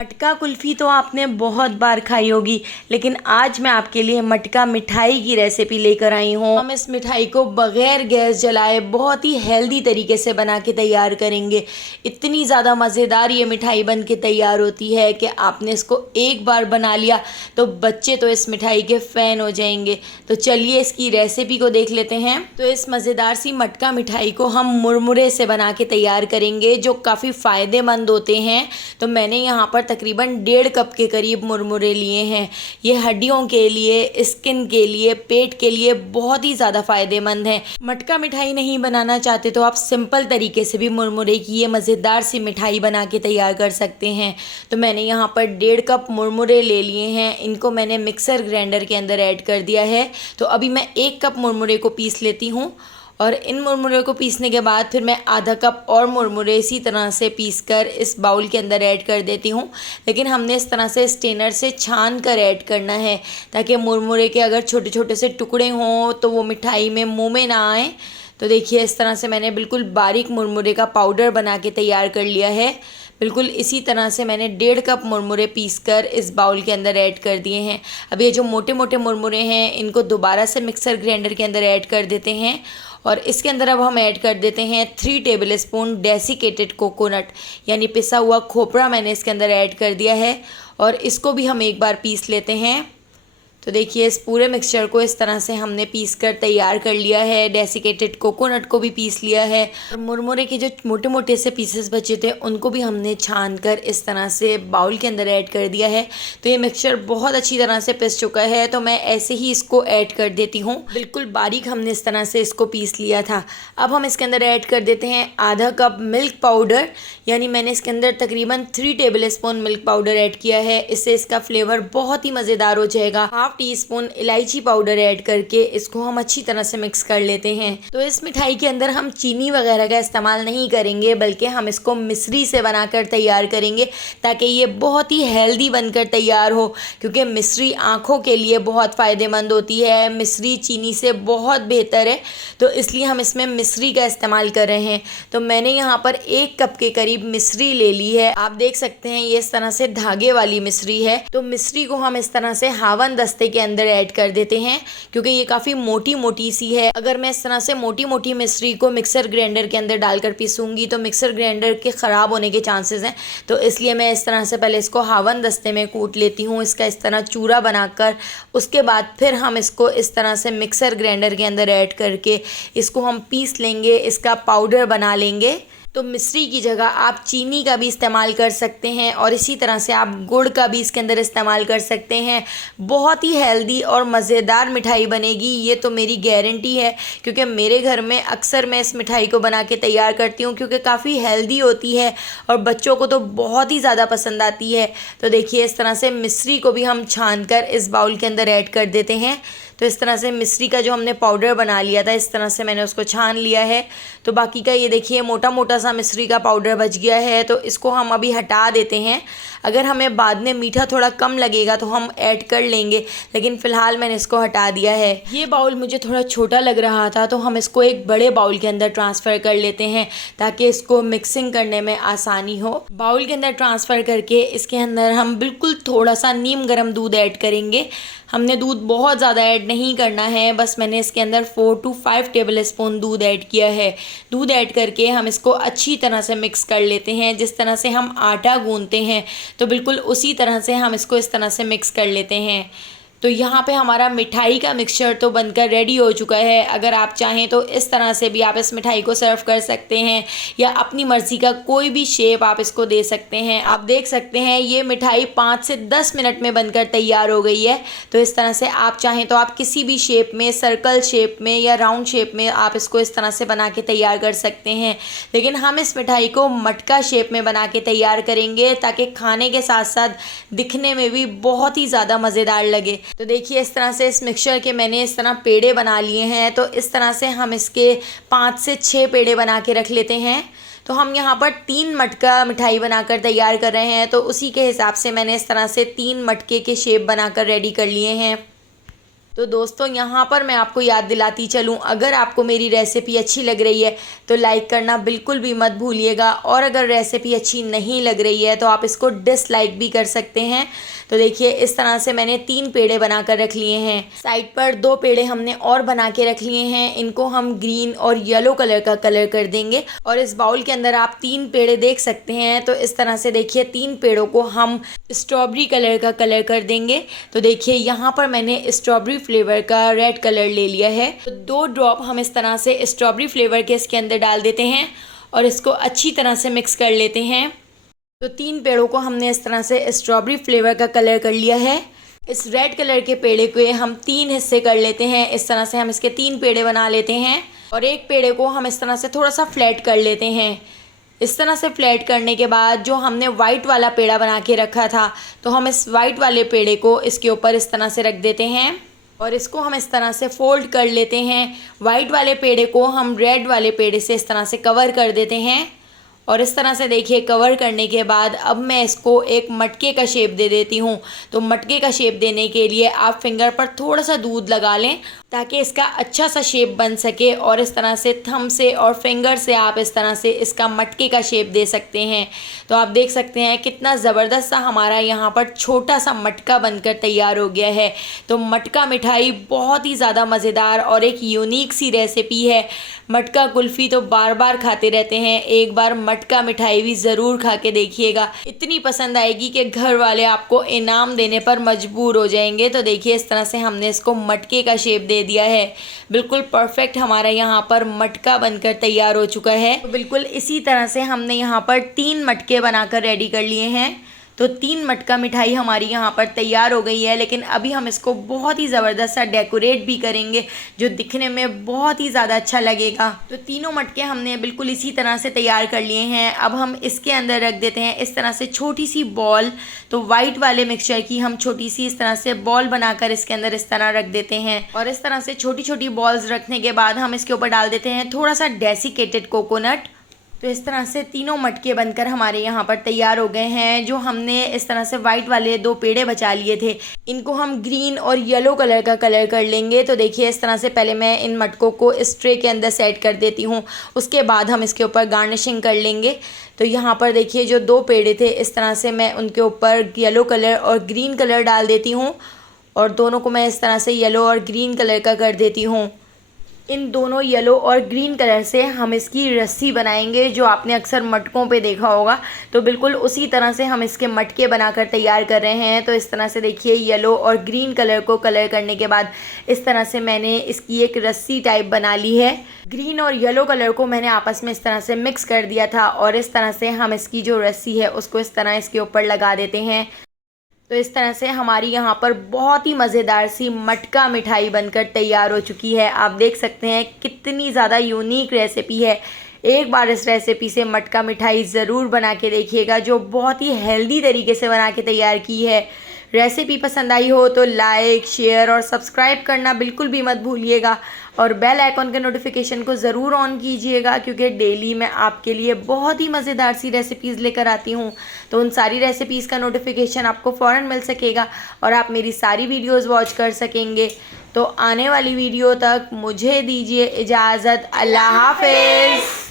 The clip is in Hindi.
मटका कुल्फ़ी तो आपने बहुत बार खाई होगी, लेकिन आज मैं आपके लिए मटका मिठाई की रेसिपी लेकर आई हूँ। हम इस मिठाई को बग़ैर गैस जलाए बहुत ही हेल्दी तरीके से बना के तैयार करेंगे। इतनी ज़्यादा मज़ेदार ये मिठाई बन के तैयार होती है कि आपने इसको एक बार बना लिया तो बच्चे तो इस मिठाई के फ़ैन हो जाएंगे। तो चलिए इसकी रेसिपी को देख लेते हैं। तो इस मज़ेदार सी मटका मिठाई को हम मुरमुरे से बना के तैयार करेंगे, जो काफ़ी फ़ायदेमंद होते हैं। तो मैंने यहाँ पर तकरीबन 1.5 कप के करीब मुरमुरे लिए हैं। ये हड्डियों के लिए, स्किन के लिए, पेट के लिए बहुत ही ज़्यादा फ़ायदेमंद है। मटका मिठाई नहीं बनाना चाहते तो आप सिंपल तरीके से भी मुरमुरे की ये मज़ेदार सी मिठाई बना के तैयार कर सकते हैं। तो मैंने यहाँ पर 1.5 कप मुरमुरे ले लिए हैं। इनको मैंने मिक्सर ग्राइंडर के अंदर ऐड कर दिया है। तो अभी मैं 1 कप मुरमुरे को पीस लेती हूँ और इन मुरमुरे को पीसने के बाद फिर मैं आधा कप और मुरमुरे इसी तरह से पीसकर इस बाउल के अंदर ऐड कर देती हूँ। लेकिन हमने इस तरह से स्ट्रेनर से छान कर ऐड करना है, ताकि मुरमुरे के अगर छोटे छोटे से टुकड़े हों तो वो मिठाई में मुँह में ना आए। तो देखिए इस तरह से मैंने बिल्कुल बारीक मुरमुरे का पाउडर बना के तैयार कर लिया है। बिल्कुल इसी तरह से मैंने 1.5 कप मुरमुरे पीसकर इस बाउल के अंदर ऐड कर दिए हैं। अब ये जो मोटे मोटे मुरमुरे हैं इनको दोबारा से मिक्सर ग्राइंडर के अंदर ऐड कर देते हैं और इसके अंदर अब हम ऐड कर देते हैं 3 टेबल स्पून डेसिकेटेड कोकोनट, यानी पिसा हुआ खोपरा मैंने इसके अंदर ऐड कर दिया है और इसको भी हम एक बार पीस लेते हैं। तो देखिए इस पूरे मिक्सचर को इस तरह से हमने पीस कर तैयार कर लिया है। डेसिकेटेड कोकोनट को भी पीस लिया है और मुरमुरे के जो मोटे मोटे से पीसेस बचे थे उनको भी हमने छान कर इस तरह से बाउल के अंदर ऐड कर दिया है। तो ये मिक्सचर बहुत अच्छी तरह से पिस चुका है, तो मैं ऐसे ही इसको ऐड कर देती हूँ। बिल्कुल बारीक हमने इस तरह से इसको पीस लिया था। अब हम इसके अंदर ऐड कर देते हैं आधा कप मिल्क पाउडर, यानी मैंने इसके अंदर तकरीबन 3 table spoon milk powder add किया है। इससे इसका फ्लेवर बहुत ही मज़ेदार हो जाएगा। 1/2 टीस्पून इलायची पाउडर ऐड करके इसको हम अच्छी तरह से मिक्स कर लेते हैं। तो इस मिठाई के अंदर हम चीनी वगैरह का इस्तेमाल नहीं करेंगे, बल्कि हम इसको मिश्री से बनाकर तैयार करेंगे, ताकि ये बहुत ही हेल्दी बनकर तैयार हो। क्योंकि मिश्री आँखों के लिए बहुत फ़ायदेमंद होती है, मिश्री चीनी से बहुत बेहतर है, तो इसलिए हम इसमें मिश्री का इस्तेमाल कर रहे हैं। तो मैंने यहाँ पर 1 कप के करीब मिश्री ले ली है। आप देख सकते हैं ये इस तरह से धागे वाली मिश्री है। तो मिश्री को हम इस तरह से हावन दस्ते के अंदर ऐड कर देते हैं, क्योंकि ये काफ़ी मोटी मोटी सी है। अगर मैं इस तरह से मोटी मोटी मिश्री को मिक्सर ग्राइंडर के अंदर डालकर पीसूंगी तो मिक्सर ग्राइंडर के ख़राब होने के चांसेस हैं। तो इसलिए मैं इस तरह से पहले इसको हावन दस्ते में कूट लेती हूँ, इसका इस तरह चूरा बनाकर। उसके बाद फिर हम इसको इस तरह से मिक्सर ग्राइंडर के अंदर ऐड करके इसको हम पीस लेंगे, इसका पाउडर बना लेंगे। तो मिश्री की जगह आप चीनी का भी इस्तेमाल कर सकते हैं और इसी तरह से आप गुड़ का भी इसके अंदर इस्तेमाल कर सकते हैं। बहुत ही हेल्दी और मज़ेदार मिठाई बनेगी, ये तो मेरी गारंटी है, क्योंकि मेरे घर में अक्सर मैं इस मिठाई को बना के तैयार करती हूँ, क्योंकि काफ़ी हेल्दी होती है और बच्चों को तो बहुत ही ज़्यादा पसंद आती है। तो देखिए इस तरह से मिश्री को भी हम छान कर इस बाउल के अंदर ऐड कर देते हैं। तो इस तरह से मिश्री का जो हमने पाउडर बना लिया था, इस तरह से मैंने उसको छान लिया है। तो बाकी का ये देखिए मोटा मोटा सा मिश्री का पाउडर बच गया है, तो इसको हम अभी हटा देते हैं। अगर हमें बाद में मीठा थोड़ा कम लगेगा तो हम ऐड कर लेंगे, लेकिन फ़िलहाल मैंने इसको हटा दिया है। ये बाउल मुझे थोड़ा छोटा लग रहा था, तो हम इसको एक बड़े बाउल के अंदर ट्रांसफ़र कर लेते हैं, ताकि इसको मिक्सिंग करने में आसानी हो। बाउल के अंदर ट्रांसफ़र करके इसके अंदर हम बिल्कुल थोड़ा सा नीम गर्म दूध ऐड करेंगे। हमने दूध बहुत ज़्यादा ऐड नहीं करना है, बस मैंने इसके अंदर 4 to 5 टेबल स्पून दूध ऐड किया है। दूध ऐड करके हम इसको अच्छी तरह से मिक्स कर लेते हैं। जिस तरह से हम आटा गूंथते हैं तो बिल्कुल उसी तरह से हम इसको इस तरह से मिक्स कर लेते हैं। तो यहाँ पे हमारा मिठाई का मिक्सचर तो बनकर रेडी हो चुका है। अगर आप चाहें तो इस तरह से भी आप इस मिठाई को सर्व कर सकते हैं, या अपनी मर्ज़ी का कोई भी शेप आप इसको दे सकते हैं। आप देख सकते हैं ये मिठाई 5 से 10 मिनट में बनकर तैयार हो गई है। तो इस तरह से आप चाहें तो आप किसी भी शेप में, सर्कल शेप में या राउंड शेप में आप इसको इस तरह से बना के तैयार कर सकते हैं। लेकिन हम इस मिठाई को मटका शेप में बना के तैयार करेंगे, ताकि खाने के साथ साथ दिखने में भी बहुत ही ज़्यादा मज़ेदार लगे। तो देखिए इस तरह से इस मिक्सचर के मैंने इस तरह पेड़े बना लिए हैं। तो इस तरह से हम इसके 5 से 6 पेड़े बना के रख लेते हैं। तो हम यहाँ पर 3 मटका मिठाई बनाकर तैयार कर रहे हैं, तो उसी के हिसाब से मैंने इस तरह से 3 मटके के शेप बनाकर रेडी कर लिए हैं। तो दोस्तों यहाँ पर मैं आपको याद दिलाती चलूँ, अगर आपको मेरी रेसिपी अच्छी लग रही है तो लाइक करना बिल्कुल भी मत भूलिएगा, और अगर रेसिपी अच्छी नहीं लग रही है तो आप इसको डिसलाइक भी कर सकते हैं। तो देखिए इस तरह से मैंने 3 पेड़े बना कर रख लिए हैं। साइड पर 2 पेड़े हमने और बना के रख लिए हैं, इनको हम ग्रीन और येलो कलर का कलर कर देंगे। और इस बाउल के अंदर आप 3 पेड़े देख सकते हैं। तो इस तरह से देखिए 3 पेड़ों को हम स्ट्रॉबेरी कलर का कलर कर देंगे। तो देखिए यहाँ पर मैंने स्ट्रॉबेरी फ्लेवर का रेड कलर ले लिया है। तो 2 ड्रॉप हम इस तरह से स्ट्रॉबेरी फ्लेवर के इसके अंदर डाल देते हैं और इसको अच्छी तरह से मिक्स कर लेते हैं। तो 3 पेड़ों को हमने इस तरह से स्ट्रॉबेरी फ्लेवर का कलर कर लिया है। इस रेड कलर के पेड़े को हम 3 हिस्से कर लेते हैं। इस तरह से हम इसके 3 पेड़े बना लेते हैं और एक पेड़े को हम इस तरह से थोड़ा सा फ्लैट कर लेते हैं। इस तरह से फ्लैट करने के बाद जो हमने वाइट वाला पेड़ा बना के रखा था, तो हम इस वाइट वाले पेड़े को इसके ऊपर इस तरह से रख देते हैं और इसको हम इस तरह से फोल्ड कर लेते हैं। वाइट वाले पेड़े को हम रेड वाले पेड़े से इस तरह से कवर कर देते हैं और इस तरह से देखिए कवर करने के बाद अब मैं इसको एक मटके का शेप दे देती हूँ। तो मटके का शेप देने के लिए आप फिंगर पर थोड़ा सा दूध लगा लें ताकि इसका अच्छा सा शेप बन सके, और इस तरह से थंब से और फिंगर से आप इस तरह से इसका मटके का शेप दे सकते हैं। तो आप देख सकते हैं कितना ज़बरदस्त सा हमारा यहाँ पर छोटा सा मटका बनकर तैयार हो गया है। तो मटका मिठाई बहुत ही ज़्यादा मज़ेदार और एक यूनिक सी रेसिपी है। मटका कुल्फ़ी तो बार बार खाते रहते हैं, एक बार मटका मिठाई भी ज़रूर खा के देखिएगा। इतनी पसंद आएगी कि घर वाले आपको इनाम देने पर मजबूर हो जाएंगे। तो देखिए इस तरह से हमने इसको मटके का शेप दे दिया है। बिल्कुल परफेक्ट हमारा यहाँ पर मटका बनकर तैयार हो चुका है। तो बिल्कुल इसी तरह से हमने यहाँ पर 3 मटके बनाकर रेडी कर लिए हैं। तो 3 मटका मिठाई हमारी यहाँ पर तैयार हो गई है, लेकिन अभी हम इसको बहुत ही ज़बरदस्त सा डेकोरेट भी करेंगे जो दिखने में बहुत ही ज़्यादा अच्छा लगेगा। तो तीनों मटके हमने बिल्कुल इसी तरह से तैयार कर लिए हैं। अब हम इसके अंदर रख देते हैं इस तरह से छोटी सी बॉल। तो वाइट वाले मिक्सचर की हम छोटी सी इस तरह से बॉल बनाकर इसके अंदर इस तरह रख देते हैं और इस तरह से छोटी छोटी बॉल्स रखने के बाद हम इसके ऊपर डाल देते हैं थोड़ा सा डेसिकेटेड कोकोनट। तो इस तरह से तीनों मटके बनकर हमारे यहाँ पर तैयार हो गए हैं। जो हमने इस तरह से वाइट वाले 2 पेड़े बचा लिए थे, इनको हम ग्रीन और येलो कलर का कलर कर लेंगे। तो देखिए इस तरह से पहले मैं इन मटकों को इस ट्रे के अंदर सेट कर देती हूँ, उसके बाद हम इसके ऊपर गार्निशिंग कर लेंगे। तो यहाँ पर देखिए जो 2 पेड़े थे इस तरह से मैं उनके ऊपर येलो कलर और ग्रीन कलर डाल देती हूँ और दोनों को मैं इस तरह से येलो और ग्रीन कलर का कर देती हूँ। इन दोनों येलो और ग्रीन कलर से हम इसकी रस्सी बनाएंगे जो आपने अक्सर मटकों पे देखा होगा। तो बिल्कुल उसी तरह से हम इसके मटके बनाकर तैयार कर रहे हैं। तो इस तरह से देखिए येलो और ग्रीन कलर को कलर करने के बाद इस तरह से मैंने इसकी एक रस्सी टाइप बना ली है। ग्रीन और येलो कलर को मैंने आपस में इस तरह से मिक्स कर दिया था और इस तरह से हम इसकी जो रस्सी है उसको इस तरह इसके ऊपर लगा देते हैं। तो इस तरह से हमारी यहाँ पर बहुत ही मज़ेदार सी मटका मिठाई बनकर तैयार हो चुकी है। आप देख सकते हैं कितनी ज़्यादा यूनिक रेसिपी है। एक बार इस रेसिपी से मटका मिठाई ज़रूर बना के देखिएगा, जो बहुत ही हेल्दी तरीके से बना के तैयार की है। रेसिपी पसंद आई हो तो लाइक, शेयर और सब्सक्राइब करना बिल्कुल भी मत भूलिएगा और बेल आइकॉन के नोटिफिकेशन को ज़रूर ऑन कीजिएगा, क्योंकि डेली मैं आपके लिए बहुत ही मज़ेदार सी रेसिपीज़ लेकर आती हूँ। तो उन सारी रेसिपीज़ का नोटिफिकेशन आपको फ़ौरन मिल सकेगा और आप मेरी सारी वीडियोज़ वॉच कर सकेंगे। तो आने वाली वीडियो तक मुझे दीजिए इजाज़त। अल्लाह हाफ़िज़।